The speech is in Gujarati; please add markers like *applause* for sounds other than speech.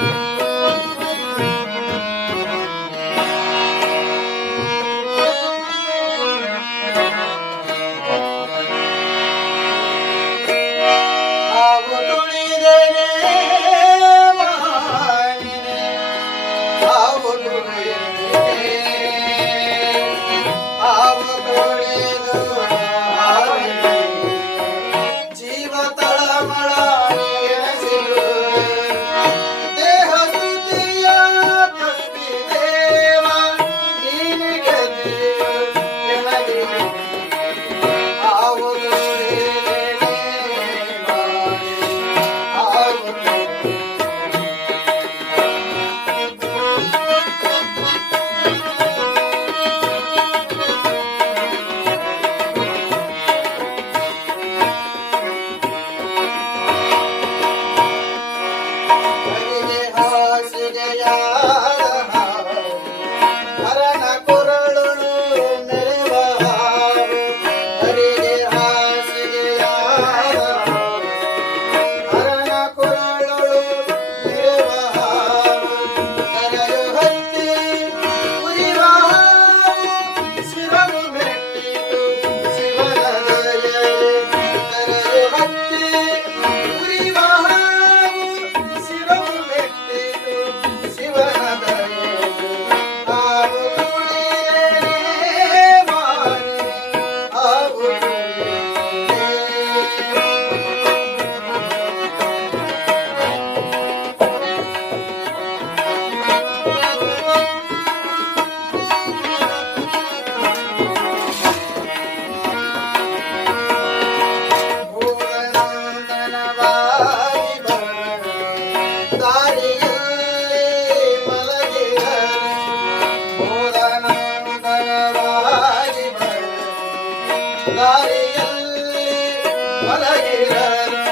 Yeah. *laughs* Hare ದಾರಿಯಲ್ಲಿ ಮಲಗಿದರು